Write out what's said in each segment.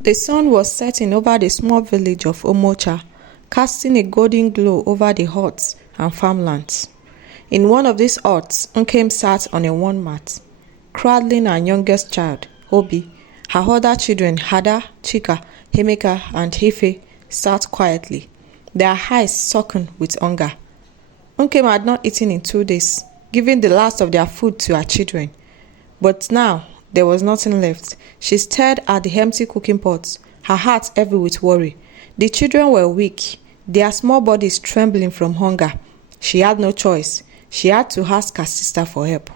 The sun was setting over the small village of Omocha, casting a golden glow over the huts and farmlands. In one of these huts, Nkem sat on a worn mat, cradling her youngest child, Obi. Her other children, Hada, Chika, Hemeka, and Hefe, sat quietly, their eyes sunken with hunger. Nkem had not eaten in 2 days, giving the last of their food to her children. But now, there was nothing left. She stared at the empty cooking pots, her heart heavy with worry. The children were weak, their small bodies trembling from hunger. She had no choice. She had to ask her sister for help.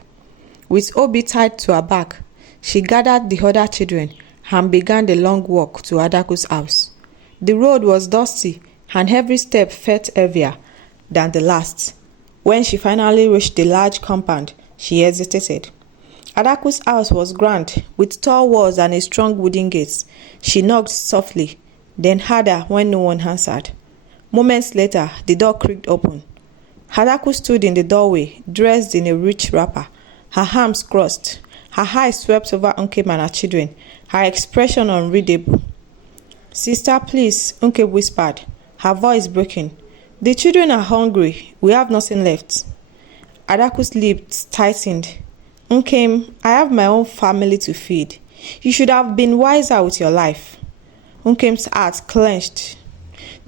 With Obi tied to her back, she gathered the other children and began the long walk to Adaku's house. The road was dusty and every step felt heavier than the last. When she finally reached the large compound, she hesitated. Adaku's house was grand, with tall walls and a strong wooden gate. She knocked softly, then harder when no one answered. Moments later, the door creaked open. Adaku stood in the doorway, dressed in a rich wrapper, her arms crossed. Her eyes swept over Nkem and her children, her expression unreadable. "Sister, please," Nkem whispered, her voice breaking. "The children are hungry. We have nothing left." Adaku's lips tightened. "Nkem, I have my own family to feed. You should have been wiser with your life." Nkem's heart clenched.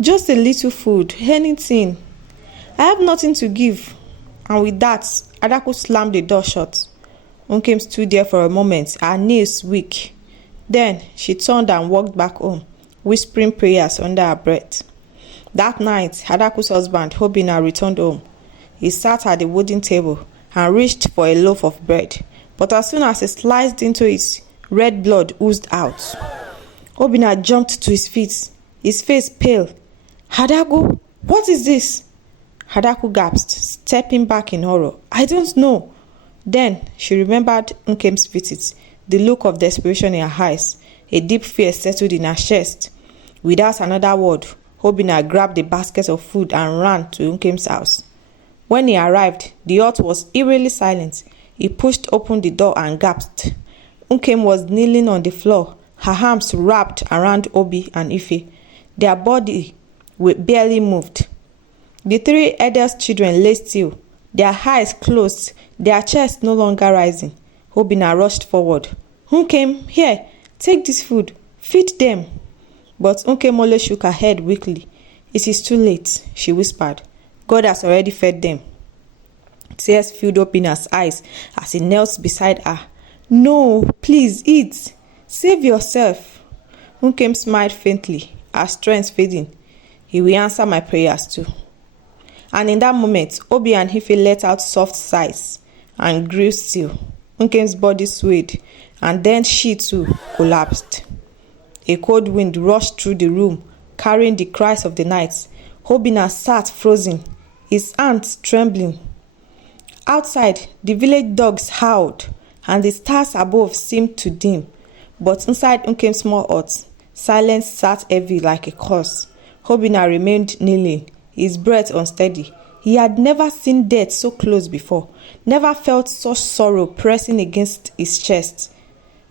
"Just a little food, anything. I have nothing to give." And with that, Adaku slammed the door shut. Nkem stood there for a moment, her knees weak. Then she turned and walked back home, whispering prayers under her breath. That night, Adaku's husband, Obina, returned home. He sat at the wooden table and reached for a loaf of bread. But as soon as he sliced into it, red blood oozed out. Obina jumped to his feet, his face pale. "Adaku, what is this?" Adaku gasped, stepping back in horror. "I don't know." Then she remembered Nkem's visit, the look of desperation in her eyes. A deep fear settled in her chest. Without another word, Obina grabbed a basket of food and ran to Nkem's house. When he arrived, the hut was eerily silent. He pushed open the door and gasped. Nkem was kneeling on the floor, her arms wrapped around Obi and Ife. Their body barely moved. The three eldest children lay still, their eyes closed, their chests no longer rising. Obina rushed forward. "Nkem, here, take this food, feed them." But Nkem only shook her head weakly. "It is too late," she whispered. "God has already fed them." Tears filled Obina's eyes as he knelt beside her. "No, please eat. Save yourself." Nkem smiled faintly, her strength fading. "He will answer my prayers too." And in that moment, Obi and Ife let out soft sighs and grew still. Nkem's body swayed, and then she too collapsed. A cold wind rushed through the room, carrying the cries of the night. Obina sat frozen, his hands trembling. Outside, the village dogs howled, and the stars above seemed to dim. But inside Nkem's small hut, silence sat heavy like a curse. Obina remained kneeling, his breath unsteady. He had never seen death so close before, never felt such sorrow pressing against his chest.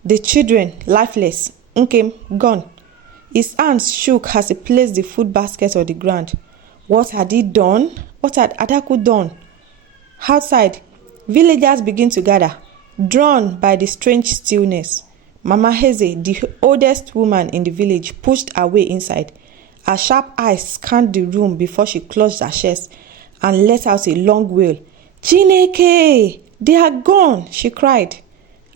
The children, lifeless, Nkem gone. His hands shook as he placed the food basket on the ground. What had he done? What had Adaku done? Outside, villagers began to gather, drawn by the strange stillness. Mama Heze, the oldest woman in the village, pushed her way inside. Her sharp eyes scanned the room before she clutched her chest and let out a long wail. "Chineke! They are gone!" she cried.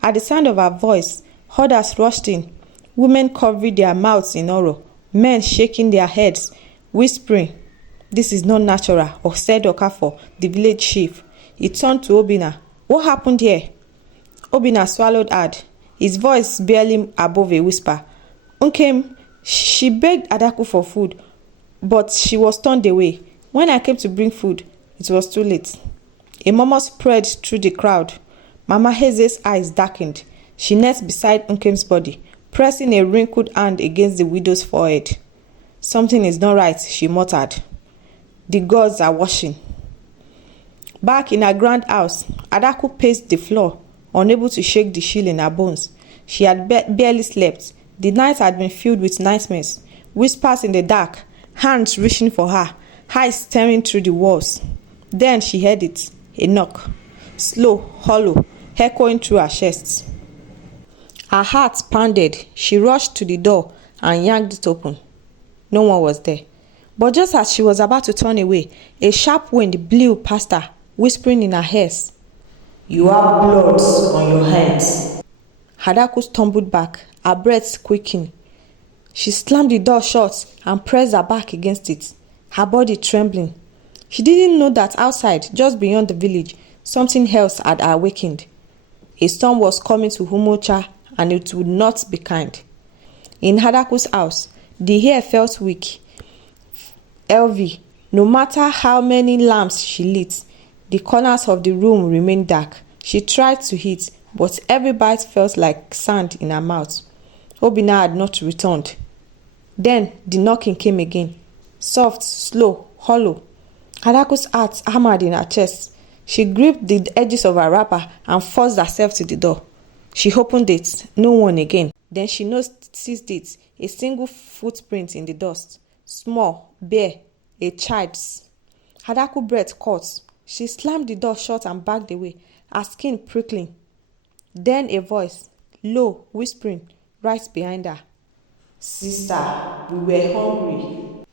At the sound of her voice, others rushed in. Women covered their mouths in horror, men shaking their heads, whispering, "This is not natural," or said Okafor, the village chief. He turned to Obina. "What happened here?" Obina swallowed hard, his voice barely above a whisper. "Nkem, she begged Adaku for food, but she was turned away. When I came to bring food, it was too late." A murmur spread through the crowd. Mama Heze's eyes darkened. She knelt beside Nkem's body, pressing a wrinkled hand against the widow's forehead. "Something is not right," she muttered. "The gods are watching." Back in her grand house, Adaku paced the floor, unable to shake the chill in her bones. She had barely slept. The night had been filled with nightmares, whispers in the dark, hands reaching for her, eyes staring through the walls. Then she heard it, a knock, slow, hollow, echoing through her chest. Her heart pounded. She rushed to the door and yanked it open. No one was there. But just as she was about to turn away, a sharp wind blew past her, whispering in her ears, "You have blood on your hands." Adaku stumbled back, her breath quickening. She slammed the door shut and pressed her back against it, her body trembling. She didn't know that outside, just beyond the village, something else had awakened. A storm was coming to Umocha, and it would not be kind. In Adaku's house, the air felt weak. Heavy. No matter how many lamps she lit, the corners of the room remained dark. She tried to eat, but every bite felt like sand in her mouth. Obinna had not returned. Then the knocking came again. Soft, slow, hollow. Adaku's heart hammered in her chest. She gripped the edges of her wrapper and forced herself to the door. She opened it. No one again. Then she noticed it, a single footprint in the dust. Small, bare, a child's. Adaku's breath caught. She slammed the door shut and backed away, her skin prickling. Then a voice, low, whispering, right behind her. "Sister, we were hungry."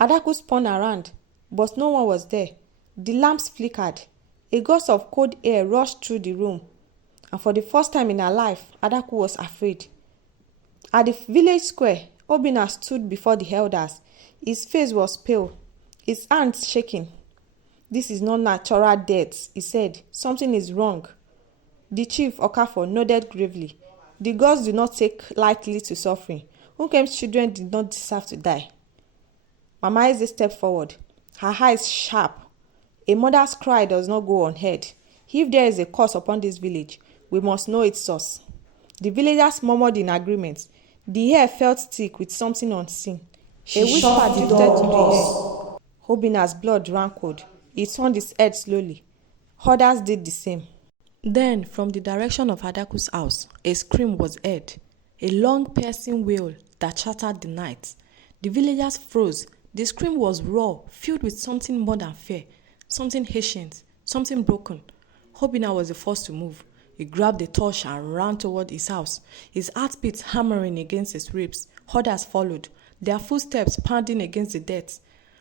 Adaku spun around, but no one was there. The lamps flickered. A gust of cold air rushed through the room, and for the first time in her life, Adaku was afraid. At the village square, Obinna stood before the elders. His face was pale, his hands shaking. "This is not natural death," he said. "Something is wrong." The chief, Okafor, nodded gravely. The gods do not take lightly to suffering. Nkem's children did not deserve to die. Mama Eze stepped forward, her eyes sharp. A mother's cry does not go unheard. If there is a curse upon this village, we must know its source. The villagers murmured in agreement. The air felt thick with something unseen. A whisper drifted through the air. Obinna's blood ran cold. He turned his head slowly. Others did the same. Then, from the direction of Adaku's house, a scream was heard. A long, piercing wail that shattered the night. The villagers froze. The scream was raw, filled with something more than fear, something ancient, something broken. Obinna was the first to move. He grabbed a torch and ran toward his house, his heartbeat hammering against his ribs. Others followed, their footsteps pounding against the dirt.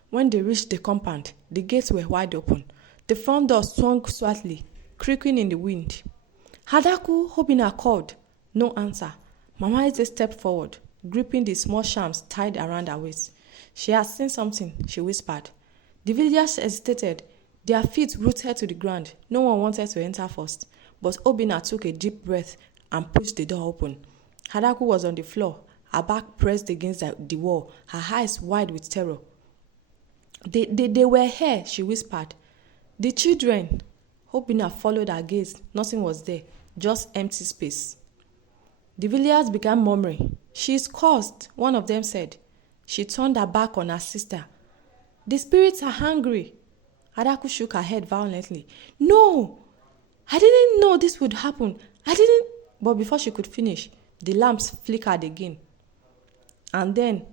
When they reached the compound, the gates were wide open. The front door swung slightly, creaking in the wind. "Adaku," Obinna called. No answer. Mama Eze stepped forward, gripping the small shams tied around her waist. "She has seen something," she whispered. The villagers hesitated, their feet rooted to the ground. No one wanted to enter first, but Obinna took a deep breath and pushed the door open. Adaku was on the floor, her back pressed against the wall, her eyes wide with terror. They were here," she whispered. "The children." Obinna followed her gaze. Nothing was there, just empty space. The villagers began murmuring. "She is cursed," one of them said. She turned her back on her sister. "The spirits are hungry." Adaku shook her head violently. "No! I didn't know this would happen. I didn't..." But before she could finish, the lamps flickered again. And then,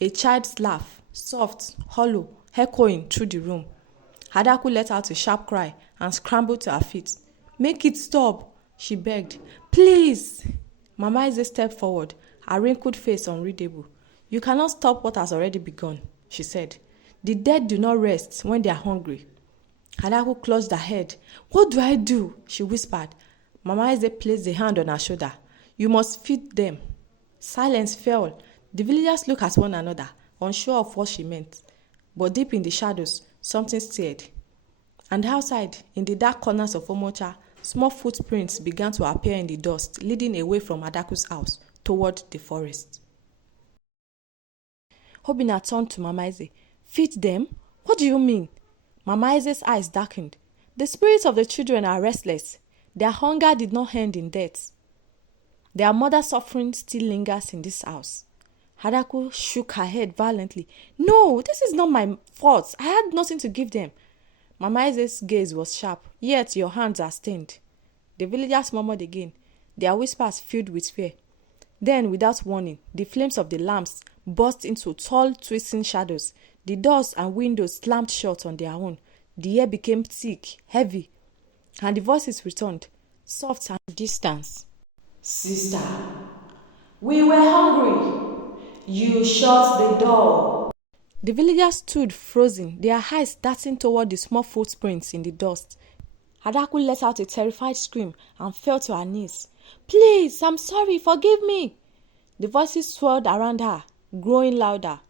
a child's laugh, soft, hollow, echoing through the room. Adaku let out a sharp cry and scrambled to her feet. "Make it stop," she begged. "Please." Mama Eze stepped forward, her wrinkled face unreadable. "You cannot stop what has already begun," she said. "The dead do not rest when they are hungry." Adaku clutched her head. "What do I do?" she whispered. Mama Eze placed a hand on her shoulder. "You must feed them." Silence fell. The villagers looked at one another, unsure of what she meant. But deep in the shadows, something stirred. And outside, in the dark corners of Omocha, small footprints began to appear in the dust, leading away from Adaku's house toward the forest. Obinna turned to Mama Eze. "Feed them? What do you mean?" Mama Eze's eyes darkened. "The spirits of the children are restless. Their hunger did not end in death. Their mother's suffering still lingers in this house." Adaku shook her head violently. "No, this is not my fault. I had nothing to give them." Mama Eze's gaze was sharp. "Yet your hands are stained." The villagers murmured again, their whispers filled with fear. Then, without warning, the flames of the lamps burst into tall, twisting shadows. The doors and windows slammed shut on their own. The air became thick, heavy, and the voices returned, soft and distant. Sister, we were hungry. You shut the door. The villagers stood frozen, their eyes darting toward the small footprints in the dust. Adaku let out a terrified scream and fell to her knees. "Please, I'm sorry, forgive me." The voices swirled around her, growing louder.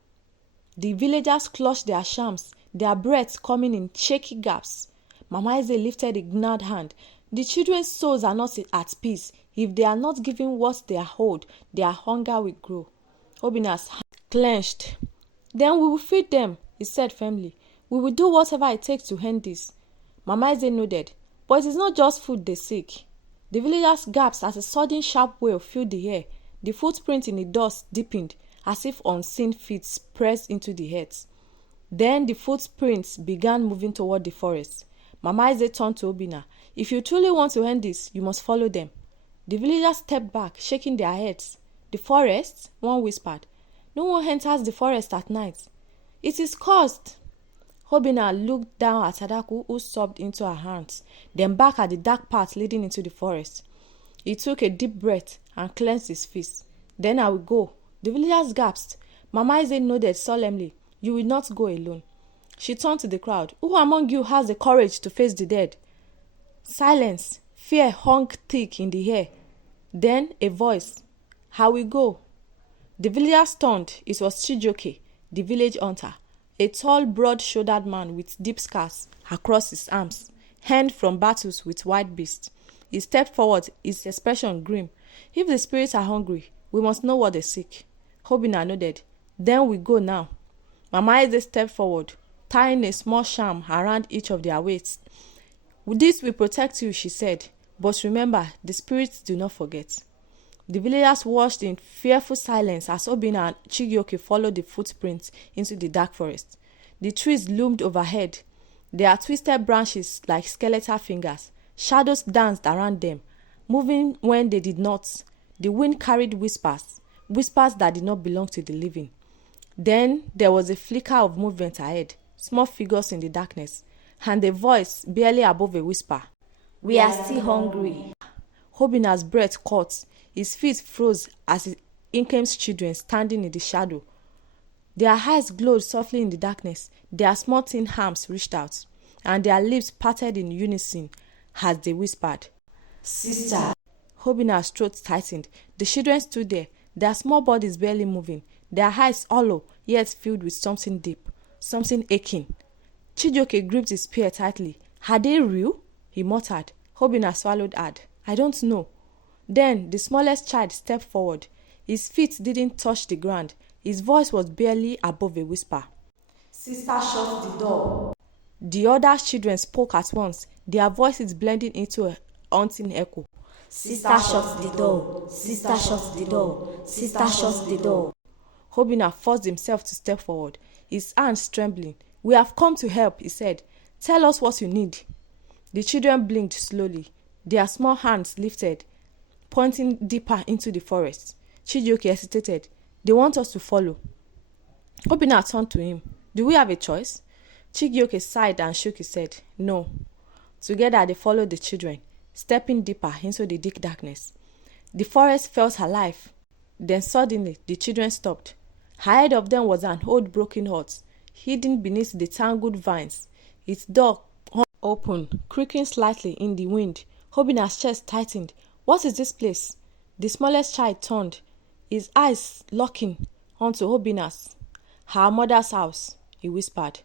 The villagers clutched their shams, their breaths coming in shaky gasps. Mama Eze lifted a gnarled hand. The children's souls are not at peace. If they are not given what they hold, their hunger will grow. Obina's hand clenched. "Then we will feed them," he said firmly. "We will do whatever it takes to end this." Mama Eze nodded. "But it is not just food they seek." The villagers gasped as a sudden sharp wail filled the air. The footprint in the dust deepened, as if unseen feet pressed into the earth. Then the footprints began moving toward the forest. Mama Eze turned to Obina. "If you truly want to end this, you must follow them." The villagers stepped back, shaking their heads. "The forest?" one whispered. "No one enters the forest at night. It is cursed." Obina looked down at Adaku, who sobbed into her hands, then back at the dark path leading into the forest. He took a deep breath and clenched his fist. "Then I will go." The villagers gasped. Mama Eze nodded solemnly. "You will not go alone." She turned to the crowd. "Who among you has the courage to face the dead?" Silence. Fear hung thick in the air. Then a voice. "I will go." The villagers turned. It was Chijioke, the village hunter, a tall, broad-shouldered man with deep scars across his arms, hanged from battles with wild beasts. He stepped forward, his expression grim. "If the spirits are hungry, we must know what they seek." Obina nodded. "Then we go now." Mama Eze stepped forward, tying a small sham around each of their waists. "This will protect you," she said. "But remember, the spirits do not forget." The villagers watched in fearful silence as Obina and Chijioke followed the footprints into the dark forest. The trees loomed overhead, their twisted branches like skeletal fingers. Shadows danced around them, moving when they did not. The wind carried whispers, whispers that did not belong to the living. Then there was a flicker of movement ahead, small figures in the darkness, and a voice barely above a whisper. "We are still hungry." Obina's breath caught. His feet froze as Nkem's children standing in the shadow. Their eyes glowed softly in the darkness. Their small thin arms reached out, and their lips parted in unison as they whispered, "Sister." Obina's throat tightened. The children stood there, their small bodies barely moving, their eyes hollow yet filled with something deep, something aching. Chijioke gripped his spear tightly. "Are they real?" he muttered. Obina swallowed hard. "I don't know." Then the smallest child stepped forward. His feet didn't touch the ground. His voice was barely above a whisper. "Sister, shut the door." The other children spoke at once, their voices blending into a haunting echo. "Sister, shut the door. Sister, shut the door. Sister, shut the door." Obina forced himself to step forward, his hands trembling. "We have come to help," he said. "Tell us what you need." The children blinked slowly, their small hands lifted, pointing deeper into the forest. Chijioke hesitated. "They want us to follow." Obina turned to him. "Do we have a choice?" Chijioke sighed and shook his head. "No." Together they followed the children, stepping deeper into the thick darkness. The forest felt alive. Then suddenly the children stopped. Ahead of them was an old broken hut, hidden beneath the tangled vines. Its door hung open, creaking slightly in the wind. Obina's chest tightened. "What is this place?" The smallest child turned, his eyes locking onto Obina's. "Her mother's house," he whispered.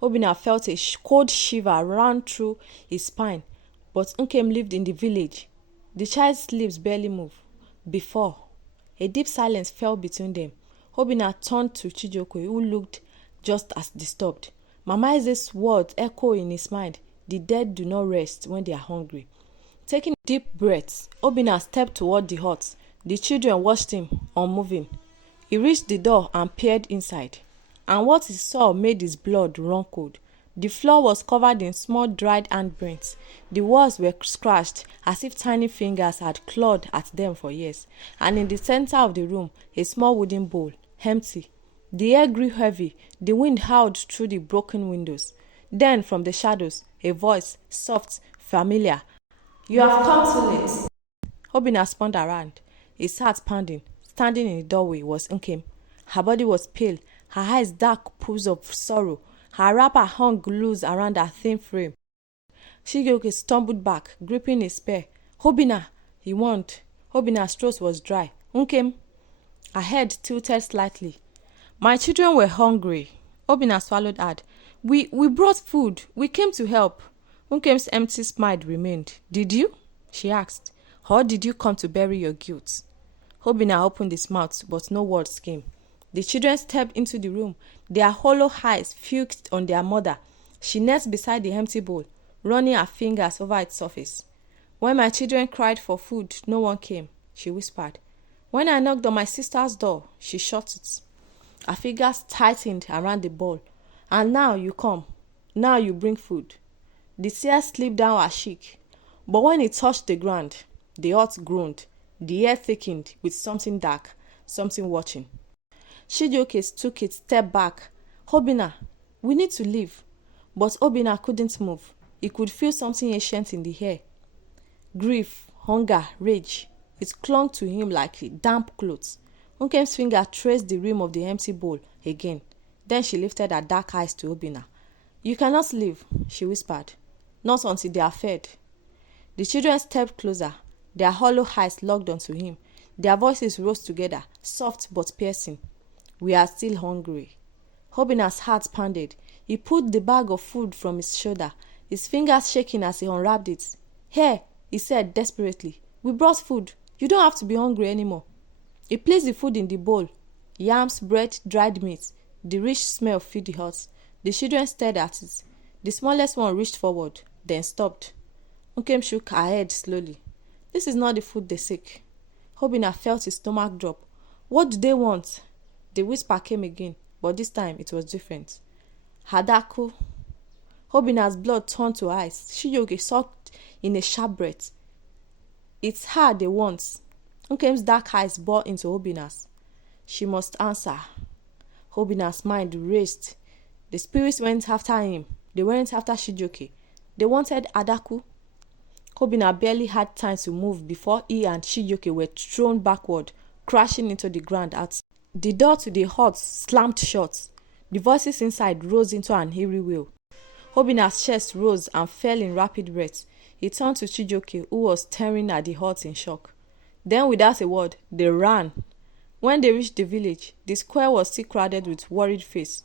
Obina felt a cold shiver run through his spine. But Nkem lived in the village. The child's lips barely moved. Before, a deep silence fell between them. Obina turned to Chijioke, who looked just as disturbed. Mama Eze's words echoed in his mind. The dead do not rest when they are hungry. Taking deep breaths, Obina stepped toward the hut. The children watched him, unmoving. He reached the door and peered inside. And what he saw made his blood run cold. The floor was covered in small dried handprints. The walls were scratched as if tiny fingers had clawed at them for years. And in the center of the room, a small wooden bowl, empty. The air grew heavy. The wind howled through the broken windows. Then, from the shadows, a voice, soft, familiar. "You have come too late." Obina spun around, his heart pounding. Standing in the doorway was Nkem. Her body was pale, her eyes dark pools of sorrow. Her wrapper hung loose around her thin frame. Chijioke stumbled back, gripping his spear. "Obina!" he warned. Obina's throat was dry. "Nkem!" Her head tilted slightly. "My children were hungry." Obina swallowed hard. We brought food. We came to help." Nkem's empty smile remained. "Did you?" she asked. "Or did you come to bury your guilt?" Obina opened his mouth, but no words came. The children stepped into the room, their hollow eyes fixed on their mother. She knelt beside the empty bowl, running her fingers over its surface. "When my children cried for food, no one came," she whispered. "When I knocked on my sister's door, she shut it." Her fingers tightened around the bowl. "And now you come. Now you bring food." The tears slipped down her cheek. But when it touched the ground, the earth groaned. The air thickened with something dark, something watching. Chijioke took a step back. "Obina, we need to leave." But Obina couldn't move. He could feel something ancient in the air. Grief, hunger, rage. It clung to him like damp clothes. Nkem's finger traced the rim of the empty bowl again. Then she lifted her dark eyes to Obina. "You cannot leave," she whispered. "Not until they are fed." The children stepped closer, their hollow eyes locked onto him. Their voices rose together, soft but piercing. "We are still hungry." Obina's heart pounded. He pulled the bag of food from his shoulder, his fingers shaking as he unwrapped it. "Here," he said desperately. "We brought food. You don't have to be hungry anymore." He placed the food in the bowl. Yams, bread, dried meat. The rich smell filled the hut. The children stared at it. The smallest one reached forward, then stopped. Nkem shook her head slowly. "This is not the food they seek." Obina felt his stomach drop. "What do they want?" The whisper came again, but this time it was different. "Adaku." Obina's blood turned to ice. Chijioke sucked in a sharp breath. "It's her they want." Nkem's dark eyes bored into Obina's. She must answer. Obina's mind raced. The spirits went after him. They went after Chijioke. They wanted Adaku. Obina barely had time to move before he and Chijioke were thrown backward, crashing into the ground outside. The door to the hut slammed shut. The voices inside rose into an eerie wail. Obina's chest rose and fell in rapid breaths. He turned to Chijioke, who was staring at the hut in shock. Then, without a word, they ran. When they reached the village, the square was still crowded with worried faces.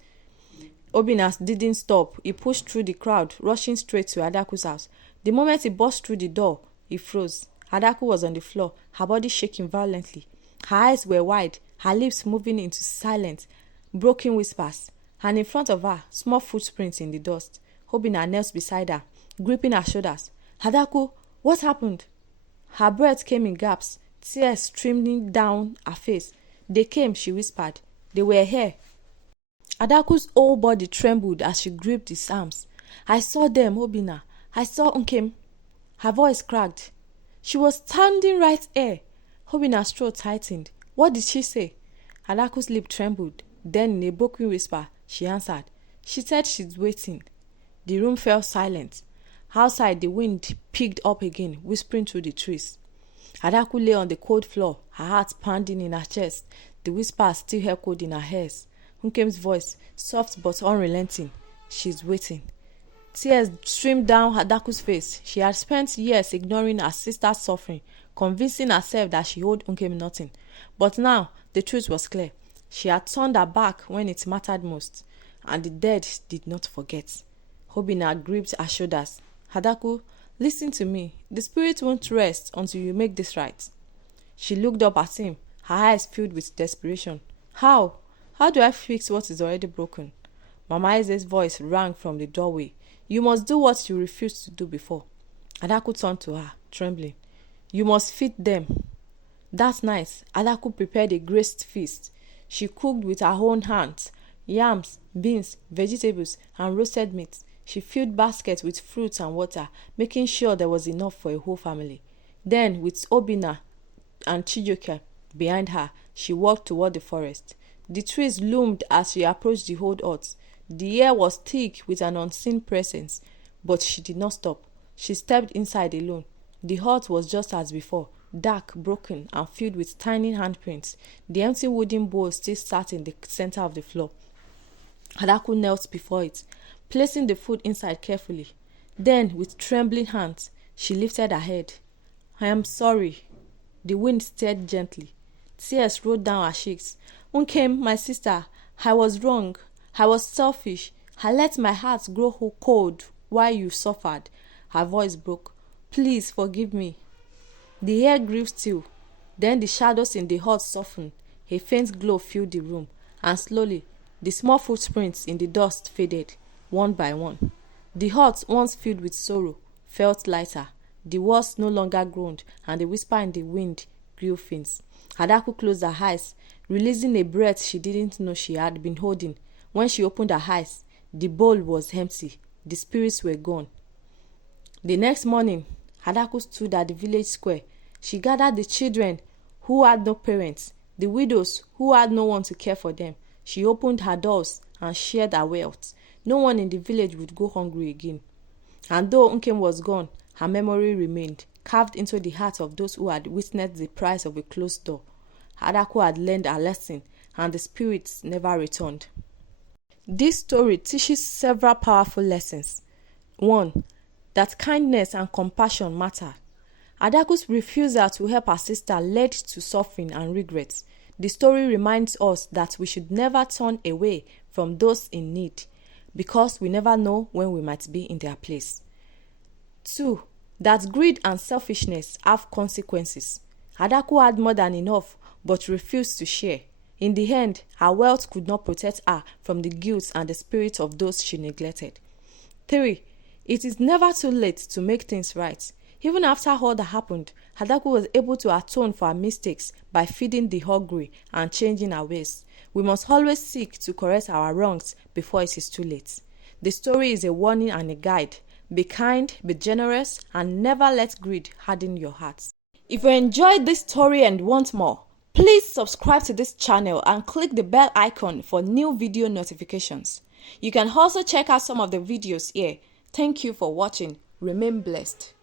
Obina didn't stop. He pushed through the crowd, rushing straight to Adaku's house. The moment he burst through the door, he froze. Adaku was on the floor, her body shaking violently. Her eyes were wide, her lips moving into silent, broken whispers. And in front of her, small footprints in the dust. Obina knelt beside her, gripping her shoulders. "Adaku, what happened?" Her breath came in gaps, tears streaming down her face. "They came," she whispered. "They were here." Adaku's whole body trembled as she gripped his arms. "I saw them, Obina. I saw Nkem." Her voice cracked. "She was standing right here." Obina's throat tightened. "What did she say?" Adaku's lip trembled. Then, in a broken whisper, she answered. "She said she's waiting." The room fell silent. Outside, the wind picked up again, whispering through the trees. Adaku lay on the cold floor, her heart pounding in her chest. The whisper still echoed in her ears. Nkem's voice, soft but unrelenting. "She's waiting." Tears streamed down Adaku's face. She had spent years ignoring her sister's suffering, convincing herself that she owed Nkem nothing. But now, the truth was clear. She had turned her back when it mattered most. And the dead did not forget. Obina gripped her shoulders. "Adaku, listen to me. The spirit won't rest until you make this right." She looked up at him, her eyes filled with desperation. "How? How do I fix what is already broken?" Mama Eze's voice rang from the doorway. "You must do what you refused to do before." Adaku turned to her, trembling. "You must feed them." That night, Adaku prepared a graced feast. She cooked with her own hands, yams, beans, vegetables, and roasted meat. She filled baskets with fruits and water, making sure there was enough for a whole family. Then, with Obina and Chijoke behind her, she walked toward the forest. The trees loomed as she approached the old hut. The air was thick with an unseen presence, but she did not stop. She stepped inside alone. The hut was just as before, dark, broken, and filled with tiny handprints. The empty wooden bowl still sat in the center of the floor. Adaku knelt before it, placing the food inside carefully. Then, with trembling hands, she lifted her head. "I am sorry." The wind stirred gently. Tears rolled down her cheeks. "Nkem, my sister, I was wrong. I was selfish. I let my heart grow cold while you suffered." Her voice broke. "Please forgive me." The air grew still. Then the shadows in the hut softened. A faint glow filled the room, and slowly, the small footprints in the dust faded, one by one. The hut, once filled with sorrow, felt lighter. The walls no longer groaned, and the whisper in the wind grew faint. Adaku closed her eyes, releasing a breath she didn't know she had been holding. When she opened her eyes, the bowl was empty. The spirits were gone. The next morning, Adaku stood at the village square. She gathered the children who had no parents, the widows who had no one to care for them. She opened her doors and shared her wealth. No one in the village would go hungry again. And though Nkem was gone, her memory remained, carved into the heart of those who had witnessed the price of a closed door. Adaku had learned her lesson, and the spirits never returned. This story teaches several powerful lessons. 1. That kindness and compassion matter. Adaku's refusal to help her sister led to suffering and regret. The story reminds us that we should never turn away from those in need, because we never know when we might be in their place. 2. That greed and selfishness have consequences. Adaku had more than enough, but refused to share. In the end, her wealth could not protect her from the guilt and the spirit of those she neglected. 3. It is never too late to make things right. Even after all that happened, Adaku was able to atone for her mistakes by feeding the hungry and changing her ways. We must always seek to correct our wrongs before it is too late. The story is a warning and a guide. Be kind, be generous, and never let greed harden your heart. If you enjoyed this story and want more, please subscribe to this channel and click the bell icon for new video notifications. You can also check out some of the videos here. Thank you for watching. Remain blessed.